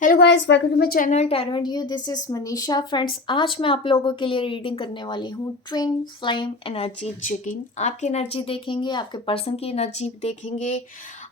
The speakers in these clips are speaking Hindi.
Hello guys, welcome to my channel tarot and you. This is Manisha. Friends, आज मैं आप लोगों के लिए रीडिंग करने वाली हूँ ट्विन फ्लेम एनर्जी चेकिंग। आपकी एनर्जी देखेंगे, आपके पर्सन की एनर्जी देखेंगे।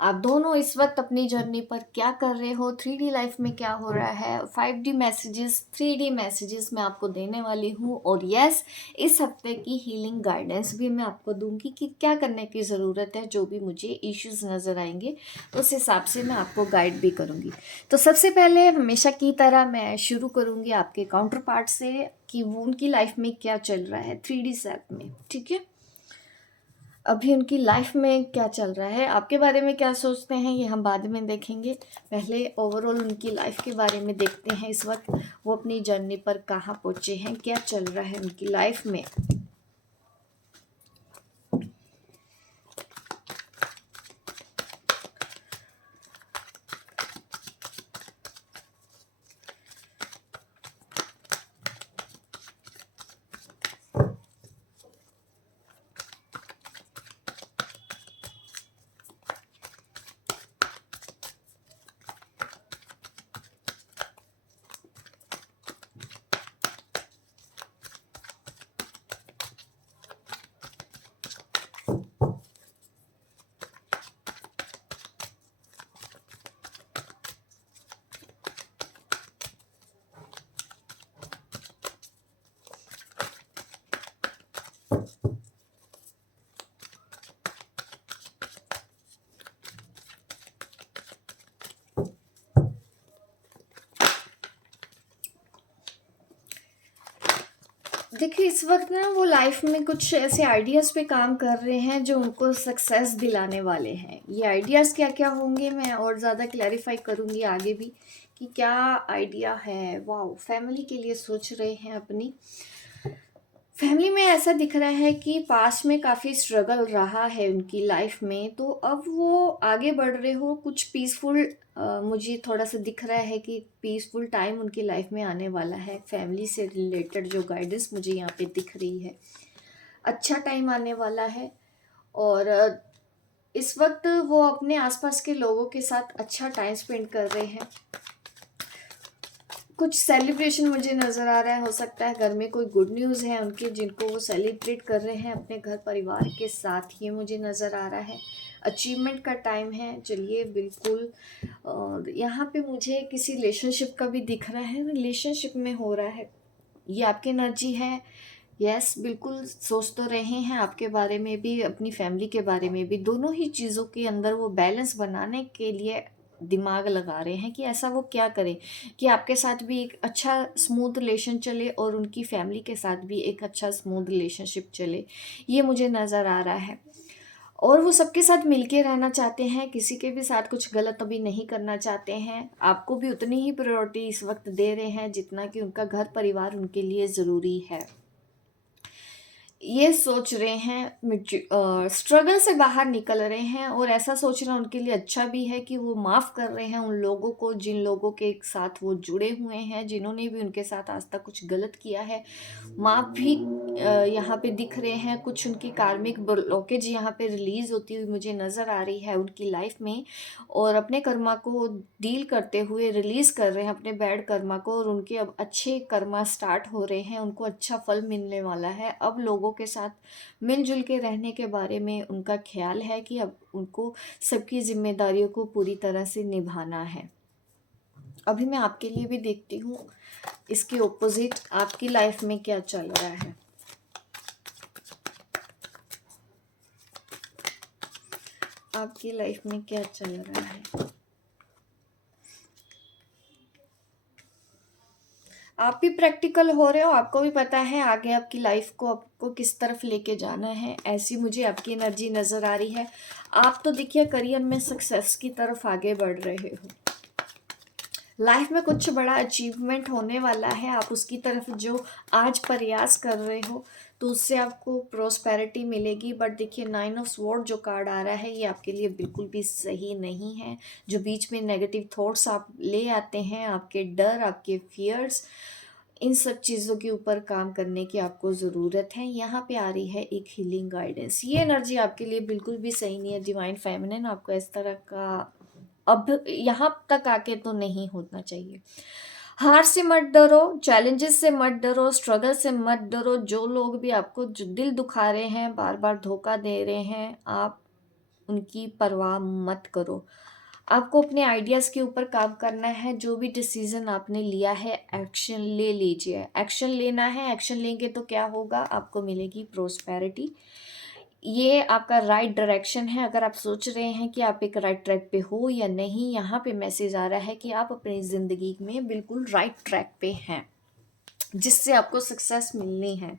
आप दोनों इस वक्त अपनी जर्नी पर क्या कर रहे हो, 3D लाइफ में क्या हो रहा है, 5D मैसेजेस, 3D मैसेजेस मैं आपको देने वाली हूँ। और यस, इस हफ्ते की हीलिंग गाइडेंस भी मैं आपको दूंगी कि क्या करने की ज़रूरत है। जो भी मुझे इश्यूज नज़र आएंगे उस हिसाब से मैं आपको गाइड भी करूँगी। तो सबसे पहले हमेशा की तरह मैं शुरू करूंगी आपके काउंटर पार्ट से कि वो उनकी लाइफ में क्या चल रहा है 3D सेट में। ठीक है, अभी उनकी लाइफ में क्या चल रहा है, आपके बारे में क्या सोचते हैं, ये हम बाद में देखेंगे। पहले ओवरऑल उनकी लाइफ के बारे में देखते हैं। इस वक्त वो अपनी जर्नी पर कहाँ पहुँचे हैं, क्या चल रहा है उनकी लाइफ में। देखिए, इस वक्त ना वो लाइफ में कुछ ऐसे आइडियाज़ पे काम कर रहे हैं जो उनको सक्सेस दिलाने वाले हैं। ये आइडियाज़ क्या क्या होंगे मैं और ज़्यादा क्लैरिफाई करूँगी आगे भी कि क्या आइडिया है। वाह, फैमिली के लिए सोच रहे हैं अपनी। फैमिली में ऐसा दिख रहा है कि पास्ट में काफ़ी स्ट्रगल रहा है उनकी लाइफ में, तो अब वो आगे बढ़ रहे हो कुछ पीसफुल। मुझे थोड़ा सा दिख रहा है कि पीसफुल टाइम उनकी लाइफ में आने वाला है। फैमिली से रिलेटेड जो गाइडेंस मुझे यहाँ पे दिख रही है, अच्छा टाइम आने वाला है। और इस वक्त वो अपने आसपास के लोगों के साथ अच्छा टाइम स्पेंड कर रहे हैं। कुछ सेलिब्रेशन मुझे नज़र आ रहा है। हो सकता है घर में कोई गुड न्यूज़ है उनके, जिनको वो सेलिब्रेट कर रहे हैं अपने घर परिवार के साथ। ये मुझे नज़र आ रहा है। अचीवमेंट का टाइम है, चलिए बिल्कुल। और यहाँ पे मुझे किसी रिलेशनशिप का भी दिख रहा है, रिलेशनशिप में हो रहा है। ये आपकी एनर्जी है। यस, बिल्कुल सोच तो रहे हैं आपके बारे में भी, अपनी फैमिली के बारे में भी। दोनों ही चीज़ों के अंदर वो बैलेंस बनाने के लिए दिमाग लगा रहे हैं कि ऐसा वो क्या करें कि आपके साथ भी एक अच्छा स्मूथ रिलेशन चले और उनकी फैमिली के साथ भी एक अच्छा स्मूथ रिलेशनशिप चले। ये मुझे नज़र आ रहा है। और वो सबके साथ मिलके रहना चाहते हैं, किसी के भी साथ कुछ गलत अभी नहीं करना चाहते हैं। आपको भी उतनी ही प्रायोरिटी इस वक्त दे रहे हैं जितना कि उनका घर परिवार उनके लिए ज़रूरी है। ये सोच रहे हैं, स्ट्रगल से बाहर निकल रहे हैं। और ऐसा सोचना उनके लिए अच्छा भी है कि वो माफ़ कर रहे हैं उन लोगों को जिन लोगों के साथ वो जुड़े हुए हैं, जिन्होंने भी उनके साथ आज तक कुछ गलत किया है। माफ़ भी यहाँ पे दिख रहे हैं। कुछ उनकी कार्मिक ब्लॉकेज यहाँ पे रिलीज़ होती हुई मुझे नज़र आ रही है उनकी लाइफ में। और अपने कर्मा को डील करते हुए रिलीज़ कर रहे हैं अपने बैड कर्मा को, और उनके अब अच्छे कर्मा स्टार्ट हो रहे हैं। उनको अच्छा फल मिलने वाला है। अब लोगों के साथ मिलजुल के रहने के बारे में उनका ख्याल है कि अब उनको सबकी जिम्मेदारियों को पूरी तरह से निभाना है। अभी मैं आपके लिए भी देखती हूँ इसके ओपोजिट आपकी लाइफ में क्या चल रहा है। आपकी लाइफ में क्या चल रहा है। आप भी प्रैक्टिकल हो रहे हो, आपको भी पता है आगे आपकी लाइफ को आपको किस तरफ लेके जाना है। ऐसी मुझे आपकी एनर्जी नज़र आ रही है। आप तो देखिए करियर में सक्सेस की तरफ आगे बढ़ रहे हो। लाइफ में कुछ बड़ा अचीवमेंट होने वाला है, आप उसकी तरफ जो आज प्रयास कर रहे हो तो उससे आपको प्रोस्पेरिटी मिलेगी। बट देखिए, 9 ऑफ स्वॉर्ड जो कार्ड आ रहा है ये आपके लिए बिल्कुल भी सही नहीं है। जो बीच में नेगेटिव थॉट्स आप ले आते हैं, आपके डर, आपके फियर्स, इन सब चीज़ों के ऊपर काम करने की आपको ज़रूरत है। यहाँ पे आ रही है एक हीलिंग गाइडेंस। ये एनर्जी आपके लिए बिल्कुल भी सही नहीं है। डिवाइन फेमिनिन आपको इस तरह का अब यहाँ तक आके तो नहीं होना चाहिए। हार से मत डरो, चैलेंजेस से मत डरो, स्ट्रगल से मत डरो। जो लोग भी आपको जो दिल दुखा रहे हैं, बार बार धोखा दे रहे हैं, आप उनकी परवाह मत करो। आपको अपने आइडियाज़ के ऊपर काम करना है। जो भी डिसीज़न आपने लिया है, एक्शन ले लीजिए। एक्शन लेना है, एक्शन लेंगे तो क्या होगा, आपको मिलेगी प्रोस्पेरिटी। ये आपका राइट डायरेक्शन है। अगर आप सोच रहे हैं कि आप एक राइट ट्रैक पे हो या नहीं, यहाँ पे मैसेज आ रहा है कि आप अपनी ज़िंदगी में बिल्कुल राइट ट्रैक पे हैं, जिससे आपको सक्सेस मिलनी है।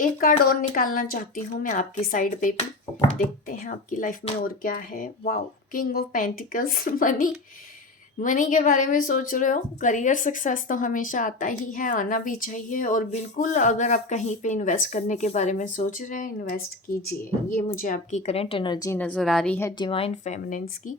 एक कार्ड और निकालना चाहती हूँ मैं आपकी साइड पे भी। देखते हैं आपकी लाइफ में और क्या है। Wow, king of pentacles. Money के बारे में सोच रहे हो। करियर सक्सेस तो हमेशा आता ही है, आना भी चाहिए। और बिल्कुल अगर आप कहीं पे इन्वेस्ट करने के बारे में सोच रहे हैं, इन्वेस्ट कीजिए। ये मुझे आपकी करंट एनर्जी नज़र आ रही है डिवाइन फेमिनिन्स की।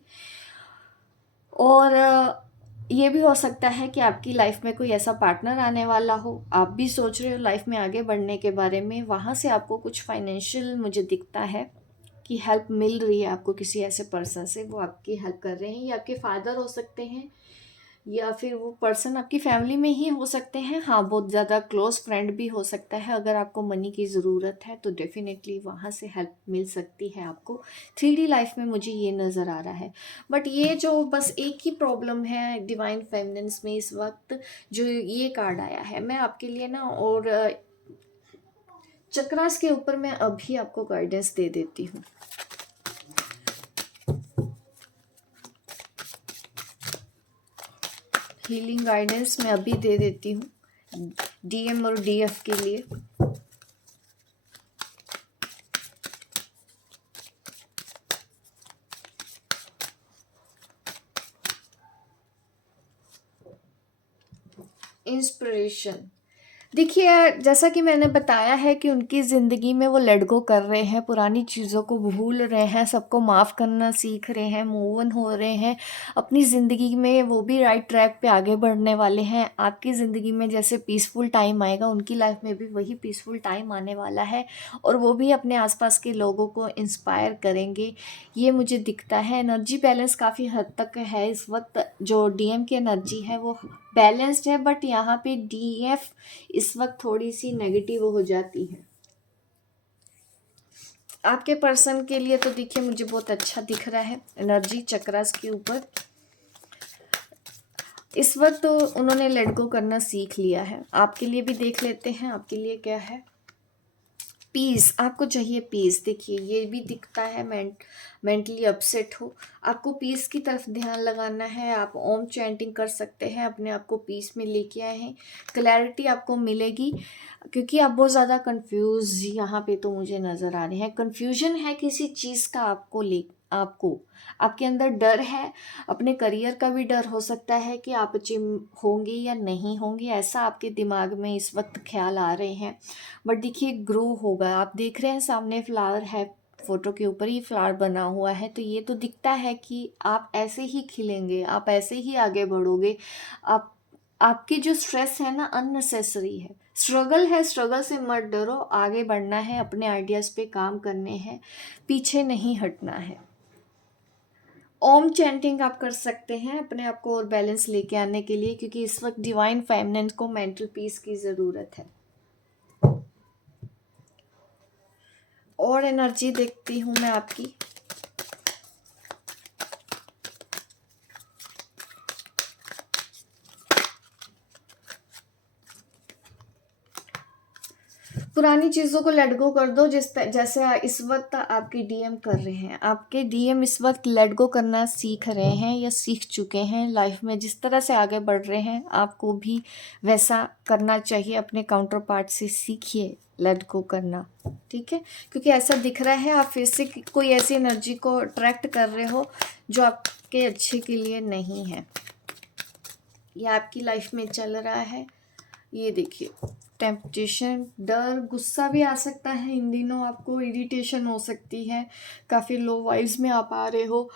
और ये भी हो सकता है कि आपकी लाइफ में कोई ऐसा पार्टनर आने वाला हो। आप भी सोच रहे हो लाइफ में आगे बढ़ने के बारे में। वहाँ से आपको कुछ फाइनेंशियल मुझे दिखता है कि हेल्प मिल रही है आपको किसी ऐसे पर्सन से। वो आपकी हेल्प कर रहे हैं। ये आपके फादर हो सकते हैं, या फिर वो पर्सन आपकी फैमिली में ही हो सकते हैं। हाँ, बहुत ज़्यादा क्लोज फ्रेंड भी हो सकता है। अगर आपको मनी की ज़रूरत है तो डेफिनेटली वहाँ से हेल्प मिल सकती है आपको। 3D लाइफ में मुझे ये नज़र आ रहा है। बट ये जो बस एक ही प्रॉब्लम है डिवाइन फेमिनिन्स में इस वक्त, जो ये कार्ड आया है, मैं आपके लिए ना और चक्रास के ऊपर मैं अभी आपको गाइडेंस दे देती हूँ। हीलिंग गाइडेंस मैं अभी दे देती हूँ DM और DF के लिए। इंस्पिरेशन, देखिए जैसा कि मैंने बताया है कि उनकी ज़िंदगी में वो लेट गो कर रहे हैं, पुरानी चीज़ों को भूल रहे हैं, सबको माफ़ करना सीख रहे हैं, मूव ऑन हो रहे हैं अपनी ज़िंदगी में। वो भी राइट ट्रैक पे आगे बढ़ने वाले हैं। आपकी ज़िंदगी में जैसे पीसफुल टाइम आएगा, उनकी लाइफ में भी वही पीसफुल टाइम आने वाला है। और वो भी अपने आसपास के लोगों को इंस्पायर करेंगे, ये मुझे दिखता है। एनर्जी बैलेंस काफ़ी हद तक है इस वक्त। जो DM की एनर्जी है वो बैलेंस्ड है, बट यहाँ पे DF इस वक्त थोड़ी सी नेगेटिव हो जाती है। आपके पर्सन के लिए तो देखिए मुझे बहुत अच्छा दिख रहा है एनर्जी चक्रास के ऊपर। इस वक्त तो उन्होंने लेट गो करना सीख लिया है। आपके लिए भी देख लेते हैं आपके लिए क्या है। पीस, आपको चाहिए पीस। देखिए ये भी दिखता है मेंटली अपसेट हो, आपको पीस की तरफ ध्यान लगाना है। आप ओम चैंटिंग कर सकते हैं, अपने आप को पीस में लेके आए हैं। क्लैरिटी आपको मिलेगी क्योंकि आप बहुत ज़्यादा कंफ्यूज यहाँ पे तो मुझे नज़र आ रहे हैं। कंफ्यूजन है किसी चीज़ का आपको आपके अंदर डर है। अपने करियर का भी डर हो सकता है कि आप अचीव होंगे या नहीं होंगे, ऐसा आपके दिमाग में इस वक्त ख्याल आ रहे हैं। बट देखिए ग्रो होगा। आप देख रहे हैं सामने फ्लावर है, फोटो के ऊपर ही फ्लावर बना हुआ है, तो ये तो दिखता है कि आप ऐसे ही खिलेंगे, आप ऐसे ही आगे बढ़ोगे। आप आपकी जो स्ट्रेस है ना अननेसेसरी है। स्ट्रगल है, स्ट्रगल से मत डरो, आगे बढ़ना है, अपने आइडियाज़ पे काम करने हैं, पीछे नहीं हटना है। ओम चैंटिंग आप कर सकते हैं अपने आप को और बैलेंस लेके आने के लिए, क्योंकि इस वक्त डिवाइन फेमिनिन को मेंटल पीस की ज़रूरत है। और एनर्जी देखती हूँ मैं आपकी। पुरानी चीज़ों को लेट गो कर दो। जैसे इस वक्त आपके DM कर रहे हैं, आपके DM इस वक्त लेट गो करना सीख रहे हैं या सीख चुके हैं। लाइफ में जिस तरह से आगे बढ़ रहे हैं आपको भी वैसा करना चाहिए। अपने काउंटर पार्ट से सीखिए लेट गो करना, ठीक है। क्योंकि ऐसा दिख रहा है आप फिर से कोई ऐसी एनर्जी को अट्रैक्ट कर रहे हो जो आपके अच्छे के लिए नहीं है। ये आपकी लाइफ में चल रहा है। ये देखिए टेम्पटेशन, डर, गुस्सा भी आ सकता है इन दिनों। आपको इरिटेशन हो सकती है, काफ़ी लो वाइब्स में आप आ रहे हो।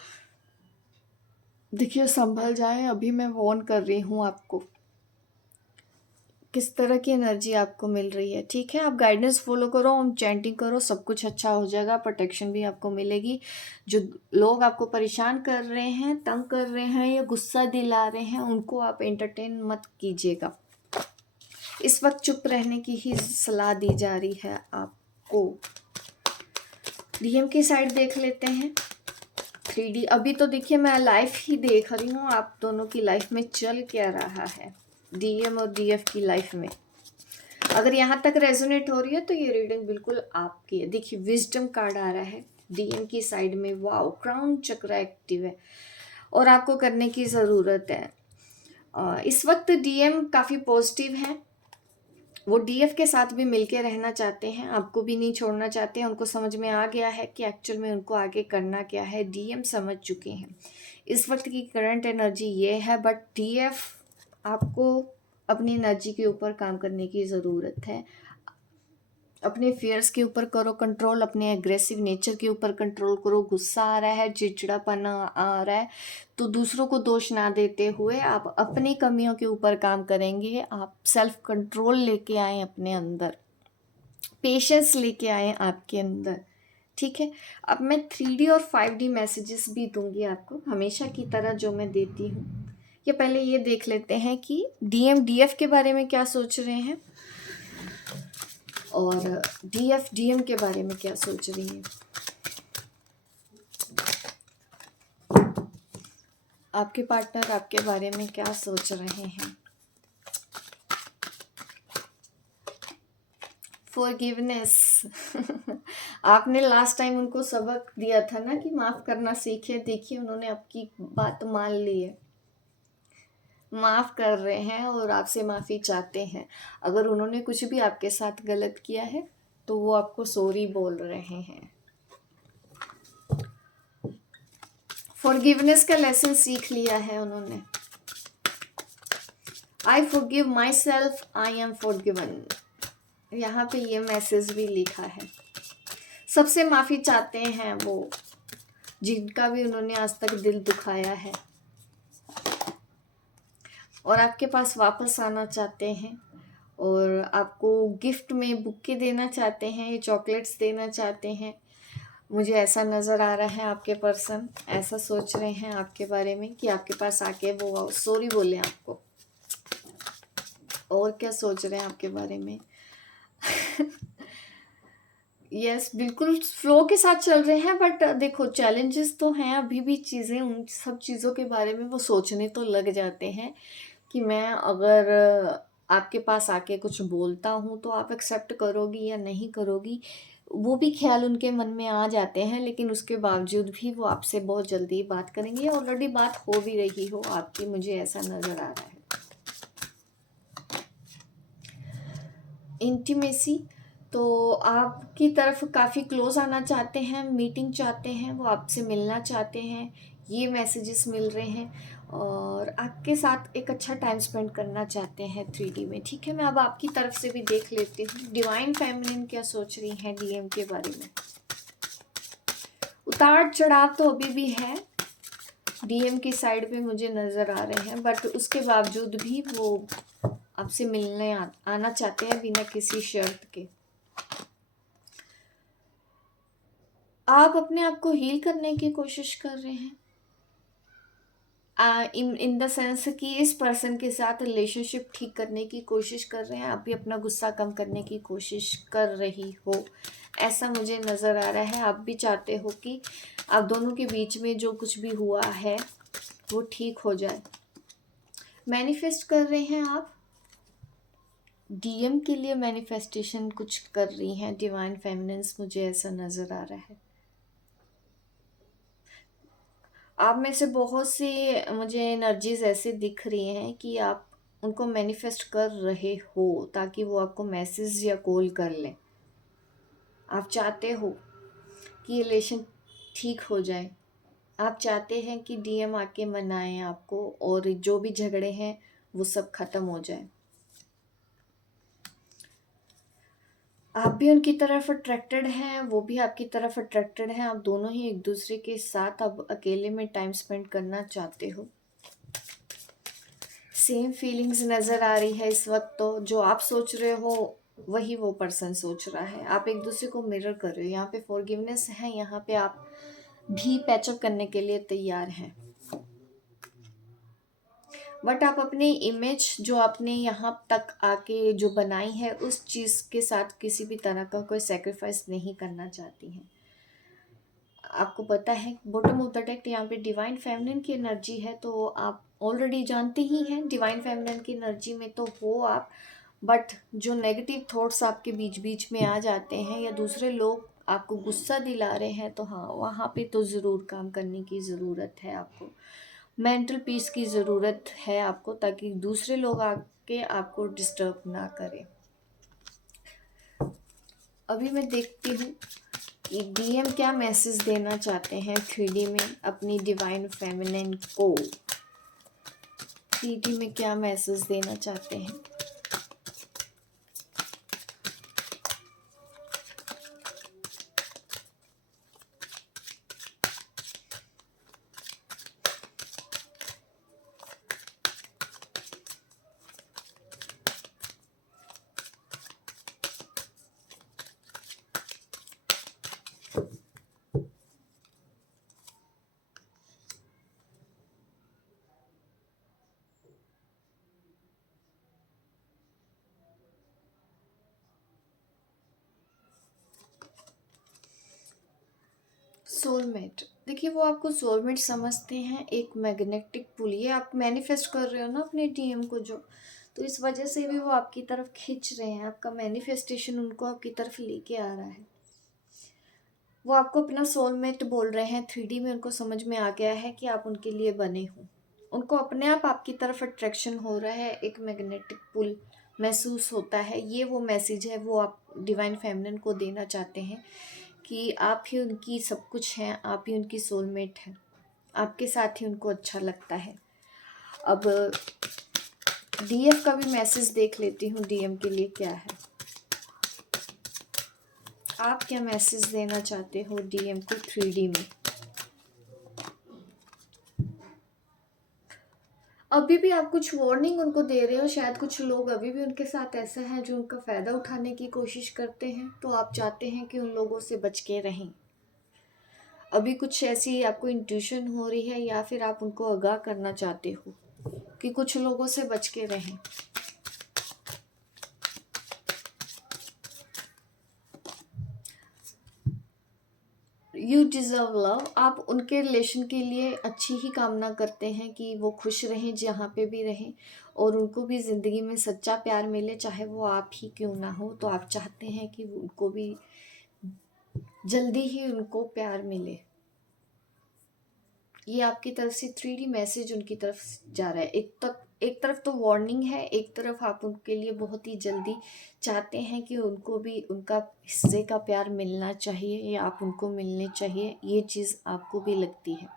देखिए संभल जाए, अभी मैं वार्न कर रही हूँ आपको। किस तरह की एनर्जी आपको मिल रही है। ठीक है, आप गाइडेंस फॉलो करो, ओम चैंटिंग करो, सब कुछ अच्छा हो जाएगा, प्रोटेक्शन भी आपको मिलेगी। जो लोग आपको परेशान कर रहे हैं, तंग कर रहे हैं या गुस्सा दिला रहे हैं, उनको आप एंटरटेन मत कीजिएगा। इस वक्त चुप रहने की ही सलाह दी जा रही है आपको। डीएम की साइड देख लेते हैं। 3D अभी तो देखिए मैं लाइफ ही देख रही हूँ, आप दोनों की लाइफ में चल क्या रहा है डीएम और डीएफ की लाइफ में। अगर यहाँ तक रेजोनेट हो रही है तो ये रीडिंग बिल्कुल आपकी है। देखिए विजडम कार्ड आ रहा है डीएम की साइड में। वाओ, क्राउन चक्र एक्टिव है और आपको करने की ज़रूरत है। इस वक्त डीएम काफ़ी पॉजिटिव है, वो डीएफ के साथ भी मिलके रहना चाहते हैं, आपको भी नहीं छोड़ना चाहते हैं। उनको समझ में आ गया है कि एक्चुअल में उनको आगे करना क्या है, डीएम समझ चुके हैं। इस वक्त की करंट एनर्जी ये है, बट डीएफ आपको अपनी एनर्जी के ऊपर काम करने की ज़रूरत है। अपने फियर्स के ऊपर करो कंट्रोल, अपने एग्रेसिव नेचर के ऊपर कंट्रोल करो। गुस्सा आ रहा है, चिड़चिड़ापना आ रहा है, तो दूसरों को दोष ना देते हुए आप अपनी कमियों के ऊपर काम करेंगे। आप सेल्फ कंट्रोल लेके आए अपने अंदर, पेशेंस लेके आए आपके अंदर। ठीक है, अब मैं 3D और 5D मैसेजेस भी दूंगी आपको, हमेशा की तरह जो मैं देती हूँ। या पहले ये देख लेते हैं कि डीएम डीएफ के बारे में क्या सोच रहे हैं और डीएफ डीएम के बारे में क्या सोच रही है। आपके पार्टनर आपके बारे में क्या सोच रहे हैं। फॉरगिवनेस आपने लास्ट टाइम उनको सबक दिया था ना कि माफ़ करना सीखिए। देखिए उन्होंने आपकी बात मान ली है, माफ़ कर रहे हैं और आपसे माफ़ी चाहते हैं। अगर उन्होंने कुछ भी आपके साथ गलत किया है तो वो आपको सॉरी बोल रहे हैं। फॉरगिवनेस का लेसन सीख लिया है उन्होंने। I forgive my self, I am forgiven. यहाँ पे ये मैसेज भी लिखा है। सबसे माफ़ी चाहते हैं वो जिनका भी उन्होंने आज तक दिल दुखाया है, और आपके पास वापस आना चाहते हैं और आपको गिफ्ट में बुक्के देना चाहते हैं, ये चॉकलेट्स देना चाहते हैं। मुझे ऐसा नज़र आ रहा है आपके पर्सन ऐसा सोच रहे हैं आपके बारे में कि आपके पास आके वो सॉरी बोले आपको। और क्या सोच रहे हैं आपके बारे में यस बिल्कुल फ्लो के साथ चल रहे हैं, बट देखो चैलेंजेस तो हैं अभी भी। चीज़ें उन सब चीज़ों के बारे में वो सोचने तो लग जाते हैं कि मैं अगर आपके पास आके कुछ बोलता हूँ तो आप एक्सेप्ट करोगी या नहीं करोगी, वो भी ख्याल उनके मन में आ जाते हैं। लेकिन उसके बावजूद भी वो आपसे बहुत जल्दी बात करेंगे। ऑलरेडी बात हो भी रही हो आपकी, मुझे ऐसा नज़र आ रहा है। इंटीमेसी तो आपकी तरफ काफ़ी क्लोज आना चाहते हैं, मीटिंग चाहते हैं, वो आपसे मिलना चाहते हैं, ये मैसेजेस मिल रहे हैं। और आपके साथ एक अच्छा टाइम स्पेंड करना चाहते हैं 3D में। ठीक है, मैं अब आपकी तरफ से भी देख लेती हूँ डिवाइन फेमिनिन क्या सोच रही हैं डीएम के बारे में। उतार चढ़ाव तो अभी भी है डीएम की साइड पे मुझे नज़र आ रहे हैं, बट उसके बावजूद भी वो आपसे मिलने आना चाहते हैं बिना किसी शर्त के। आप अपने आप को हील करने की कोशिश कर रहे हैं इन द सेंस कि इस पर्सन के साथ रिलेशनशिप ठीक करने की कोशिश कर रहे हैं। आप भी अपना गुस्सा कम करने की कोशिश कर रही हो, ऐसा मुझे नज़र आ रहा है। आप भी चाहते हो कि आप दोनों के बीच में जो कुछ भी हुआ है वो ठीक हो जाए। मैनिफेस्ट कर रहे हैं आप डीएम के लिए, मैनिफेस्टेशन कुछ कर रही हैं डिवाइन फेमिनिन्स, मुझे ऐसा नज़र आ रहा है। आप में से बहुत सी मुझे एनर्जीज ऐसे दिख रही हैं कि आप उनको मैनिफेस्ट कर रहे हो ताकि वो आपको मैसेज या कॉल कर लें। आप चाहते हो कि रिलेशन ठीक हो जाए, आप चाहते हैं कि डीएम आके मनाएं आपको और जो भी झगड़े हैं वो सब ख़त्म हो जाए। आप भी उनकी तरफ अट्रैक्टेड हैं, वो भी आपकी तरफ अट्रैक्टेड हैं। आप दोनों ही एक दूसरे के साथ अब अकेले में टाइम स्पेंड करना चाहते हो। सेम फीलिंग्स नज़र आ रही है इस वक्त। तो जो आप सोच रहे हो वही वो पर्सन सोच रहा है। आप एक दूसरे को मिरर कर रहे हो। यहाँ पे फॉरगिवनेस है, यहाँ पे आप भी पैचअप करने के लिए तैयार हैं। बट आप अपनी इमेज जो आपने यहाँ तक आके जो बनाई है उस चीज़ के साथ किसी भी तरह का कोई सेक्रीफाइस नहीं करना चाहती हैं। आपको पता है बॉटम ऑफ द डेक यहाँ पे डिवाइन फेमिनिन की एनर्जी है, तो आप ऑलरेडी जानते ही हैं डिवाइन फेमिनिन की एनर्जी में तो हो आप। बट जो नेगेटिव थॉट्स आपके बीच बीच में आ जाते हैं या दूसरे लोग आपको गुस्सा दिला रहे हैं, तो हाँ वहाँ पे तो ज़रूर काम करने की ज़रूरत है आपको। मेंटल पीस की ज़रूरत है आपको, ताकि दूसरे लोग आके आपको डिस्टर्ब ना करें। अभी मैं देखती हूँ कि डीएम क्या मैसेज देना चाहते हैं 3D में अपनी डिवाइन फेमिनिन को। 3D में क्या मैसेज देना चाहते हैं। सोलमेट, देखिए वो आपको सोलमेट समझते हैं, एक मैग्नेटिक पुल। ये आप मैनिफेस्ट कर रहे हो ना अपने डीएम को जो, तो इस वजह से भी वो आपकी तरफ खींच रहे हैं। आपका मैनिफेस्टेशन उनको आपकी तरफ लेके आ रहा है। वो आपको अपना सोलमेट बोल रहे हैं 3D में। उनको समझ में आ गया है कि आप उनके लिए बने हो। उनको अपने आप आपकी तरफ अट्रैक्शन हो रहा है, एक मैग्नेटिक पुल महसूस होता है। ये वो मैसेज है वो आप डिवाइन फेमिनिन को देना चाहते हैं कि आप ही उनकी सब कुछ हैं, आप ही उनकी सोलमेट हैं, आपके साथ ही उनको अच्छा लगता है। अब डीएफ का भी मैसेज देख लेती हूँ डीएम के लिए क्या है। आप क्या मैसेज देना चाहते हो डीएम को 3D में। अभी भी आप कुछ वार्निंग उनको दे रहे हो। शायद कुछ लोग अभी भी उनके साथ ऐसे हैं जो उनका फ़ायदा उठाने की कोशिश करते हैं, तो आप चाहते हैं कि उन लोगों से बच के रहें। अभी कुछ ऐसी आपको इंट्यूशन हो रही है, या फिर आप उनको आगाह करना चाहते हो कि कुछ लोगों से बच के रहें। यू डिज़र्व लव, आप उनके रिलेशन के लिए अच्छी ही कामना करते हैं कि वो खुश रहें जहाँ पे भी रहें, और उनको भी ज़िंदगी में सच्चा प्यार मिले, चाहे वो आप ही क्यों ना हो। तो आप चाहते हैं कि उनको भी जल्दी ही उनको प्यार मिले। ये आपकी तरफ से 3D मैसेज उनकी तरफ जा रहा है। एक तरफ तो वार्निंग है, एक तरफ आप उनके लिए बहुत ही जल्दी चाहते हैं कि उनको भी उनका हिस्से का प्यार मिलना चाहिए, या आप उनको मिलने चाहिए। ये चीज़ आपको भी लगती है।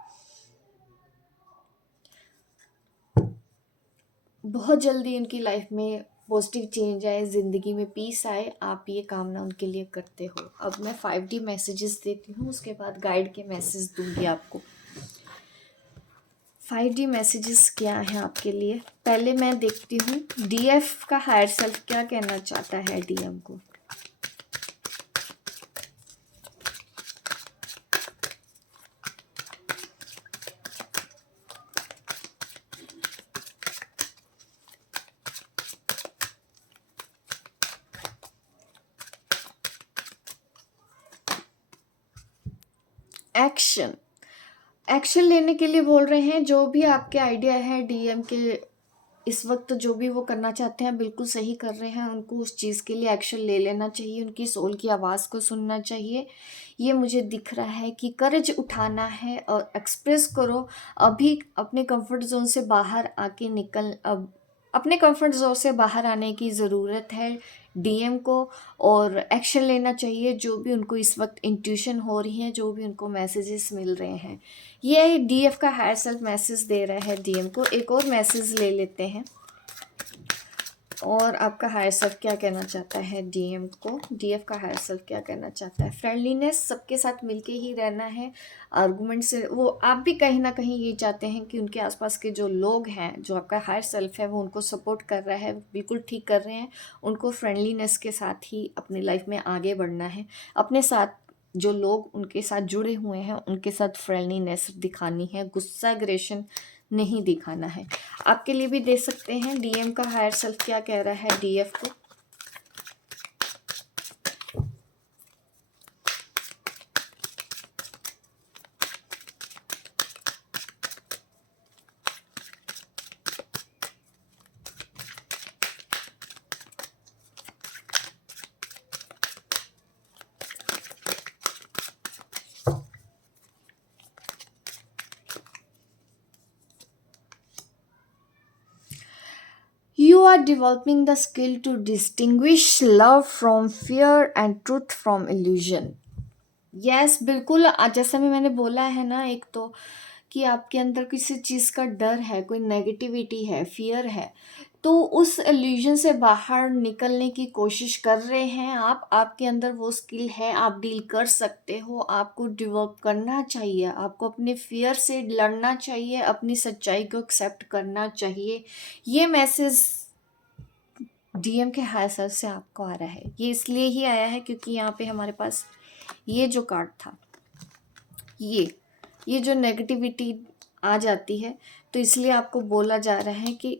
बहुत जल्दी उनकी लाइफ में पॉजिटिव चेंज आए, ज़िंदगी में पीस आए, आप ये कामना उनके लिए करते हो। अब मैं 5D मैसेजेस देती हूँ, उसके बाद गाइड के मैसेज दूंगी आपको। 5D मैसेजेस क्या हैं आपके लिए। पहले मैं देखती हूँ डीएफ का हायर सेल्फ क्या कहना चाहता है डीएम को। एक्शन, एक्शन लेने के लिए बोल रहे हैं। जो भी आपके आइडिया है डीएम के इस वक्त, जो भी वो करना चाहते हैं बिल्कुल सही कर रहे हैं। उनको उस चीज़ के लिए एक्शन ले लेना चाहिए, उनकी सोल की आवाज़ को सुनना चाहिए। ये मुझे दिख रहा है कि करेज उठाना है और एक्सप्रेस करो। अभी अपने कंफर्ट जोन से बाहर आके अब अपने कंफर्ट जोन से बाहर आने की ज़रूरत है डीएम को, और एक्शन लेना चाहिए। जो भी उनको इस वक्त इंट्यूशन हो रही है, जो भी उनको मैसेजेस मिल रहे हैं, ये डीएफ का हायर सेल्फ मैसेज दे रहा है डीएम को। एक और मैसेज ले लेते हैं। और आपका हायर सेल्फ क्या कहना चाहता है डीएम को, डीएफ का हायर सेल्फ क्या कहना चाहता है। फ्रेंडलीनेस, सबके साथ मिलके ही रहना है। आर्गुमेंट से वो आप भी कहीं ना कहीं ये चाहते हैं कि उनके आसपास के जो लोग हैं, जो आपका हायर सेल्फ है, वो उनको सपोर्ट कर रहा है, बिल्कुल ठीक कर रहे हैं। उनको फ्रेंडलीनेस के साथ ही अपनी लाइफ में आगे बढ़ना है। अपने साथ जो लोग उनके साथ जुड़े हुए हैं उनके साथ फ्रेंडलीनेस दिखानी है, गुस्सा एग्रेशन नहीं दिखाना है। आपके लिए भी दे सकते हैं डीएम का हायर सेल्फ क्या कह रहा है डीएफ को। You are developing the skill to distinguish love from fear and truth from illusion. Yes बिल्कुल, जैसा भी मैंने बोला है ना, एक तो कि आपके अंदर किसी चीज़ का डर है, कोई नेगेटिविटी है, फियर है, तो उस इल्यूजन से बाहर निकलने की कोशिश कर रहे हैं आप। आपके अंदर वो स्किल है, आप डील कर सकते हो। आपको डेवलप करना चाहिए, आपको अपने फियर से लड़ना चाहिए, अपनी सच्चाई को एक्सेप्ट करना चाहिए। ये मैसेज डीएम के हायर सेल्फ से आपको आ रहा है। ये इसलिए ही आया है क्योंकि यहाँ पे हमारे पास ये जो कार्ड था, ये जो नेगेटिविटी आ जाती है, तो इसलिए आपको बोला जा रहा है कि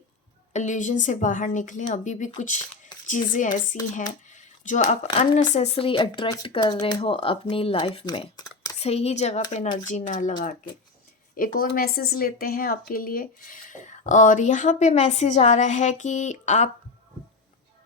इल्यूजन से बाहर निकलें। अभी भी कुछ चीज़ें ऐसी हैं जो आप अननेसेसरी अट्रैक्ट कर रहे हो अपनी लाइफ में, सही जगह पे एनर्जी ना लगा के। एक और मैसेज लेते हैं आपके लिए, और यहाँ पे मैसेज आ रहा है कि आप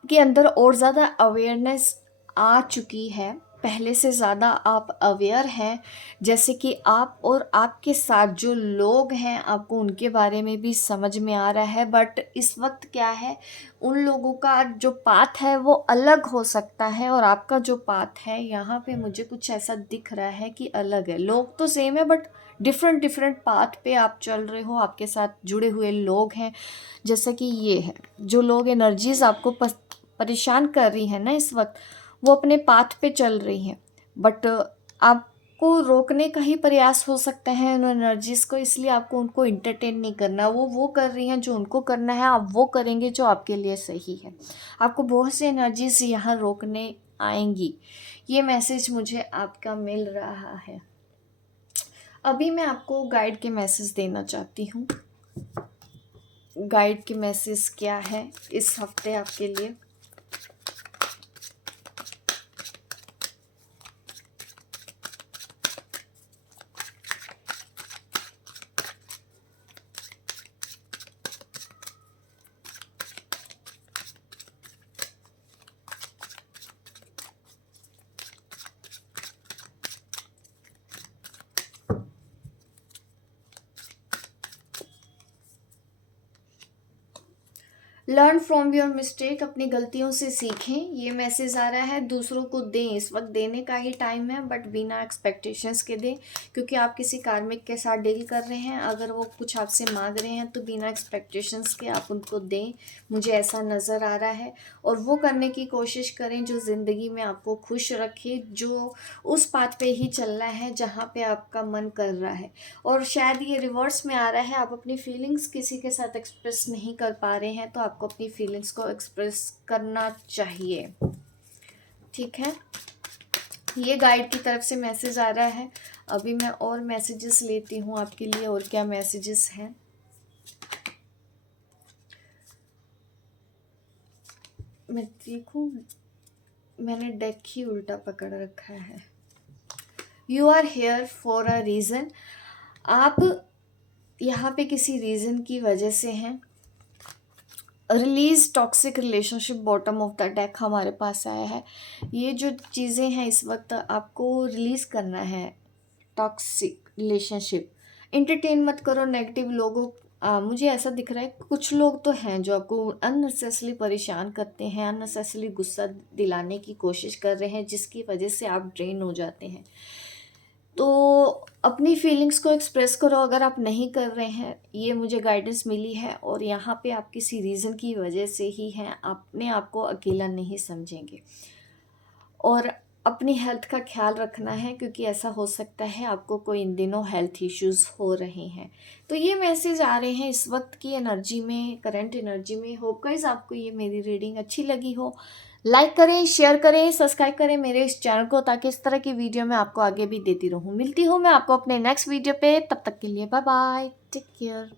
के अंदर और ज़्यादा अवेयरनेस आ चुकी है, पहले से ज़्यादा आप अवेयर हैं। जैसे कि आप और आपके साथ जो लोग हैं, आपको उनके बारे में भी समझ में आ रहा है। बट इस वक्त क्या है, उन लोगों का जो पाथ है वो अलग हो सकता है, और आपका जो पाथ है यहाँ पे मुझे कुछ ऐसा दिख रहा है कि अलग है। लोग तो सेम है बट डिफरेंट डिफरेंट पाथ पे आप चल रहे हो। आपके साथ जुड़े हुए लोग हैं, जैसे कि ये है, जो लोग एनर्जीज आपको परेशान कर रही है ना इस वक्त, वो अपने पाथ पे चल रही हैं, बट आपको रोकने का ही प्रयास हो सकता है उन एनर्जीज को। इसलिए आपको उनको इंटरटेन नहीं करना। वो कर रही हैं जो उनको करना है, आप वो करेंगे जो आपके लिए सही है। आपको बहुत सी एनर्जीज यहाँ रोकने आएंगी, ये मैसेज मुझे आपका मिल रहा है। अभी मैं आपको गाइड के मैसेज देना चाहती हूँ। गाइड के मैसेज क्या है इस हफ्ते आपके लिए। लर्न फ्रॉम योर मिस्टेक, अपनी गलतियों से सीखें, ये मैसेज आ रहा है। दूसरों को दें, इस वक्त देने का ही टाइम है, बट बिना एक्सपेक्टेशंस के दें, क्योंकि आप किसी कार्मिक के साथ डील कर रहे हैं। अगर वो कुछ आपसे मांग रहे हैं तो बिना एक्सपेक्टेशंस के आप उनको दें, मुझे ऐसा नज़र आ रहा है। और वो करने की कोशिश करें जो ज़िंदगी में आपको खुश रखे, जो उस पाथ पे ही चलना है जहाँ पे आपका मन कर रहा है। और शायद ये रिवर्स में आ रहा है, आप अपनी फीलिंग्स किसी के साथ एक्सप्रेस नहीं कर पा रहे हैं, तो आपको अपनी फीलिंग्स को एक्सप्रेस करना चाहिए, ठीक है। ये गाइड की तरफ से मैसेज आ रहा है। अभी मैं और मैसेजेस लेती हूँ आपके लिए, और क्या मैसेजेस हैं। मैं देखूँ, मैंने डेक ही उल्टा पकड़ रखा है। You are here for a reason, आप यहाँ पे किसी रीज़न की वजह से हैं। Release toxic relationship, bottom of the deck हमारे पास आया है। ये जो चीज़ें हैं इस वक्त आपको रिलीज़ करना है। टॉक्सिक रिलेशनशिप, इंटरटेन मत करो नेगेटिव लोगों। मुझे ऐसा दिख रहा है कुछ लोग तो हैं जो आपको अननेसेसरली परेशान करते हैं, अननेसेसरली गुस्सा दिलाने की कोशिश कर रहे हैं, जिसकी वजह से आप ड्रेन हो जाते हैं। तो अपनी फीलिंग्स को एक्सप्रेस करो अगर आप नहीं कर रहे हैं, ये मुझे गाइडेंस मिली है। और यहाँ पे आप किसी रीज़न की वजह से ही हैं, अपने आप को अकेला नहीं समझेंगे। और अपनी हेल्थ का ख्याल रखना है, क्योंकि ऐसा हो सकता है आपको कोई इन दिनों हेल्थ इश्यूज़ हो रहे हैं। तो ये मैसेज आ रहे हैं इस वक्त की एनर्जी में, करंट एनर्जी में। होप गाइस आपको ये मेरी रीडिंग अच्छी लगी हो। लाइक करें, शेयर करें, सब्सक्राइब करें मेरे इस चैनल को, ताकि इस तरह की वीडियो मैं आपको आगे भी देती रहूँ। मिलती हूँ मैं आपको अपने नेक्स्ट वीडियो पे, तब तक के लिए बाय बाय, टेक केयर।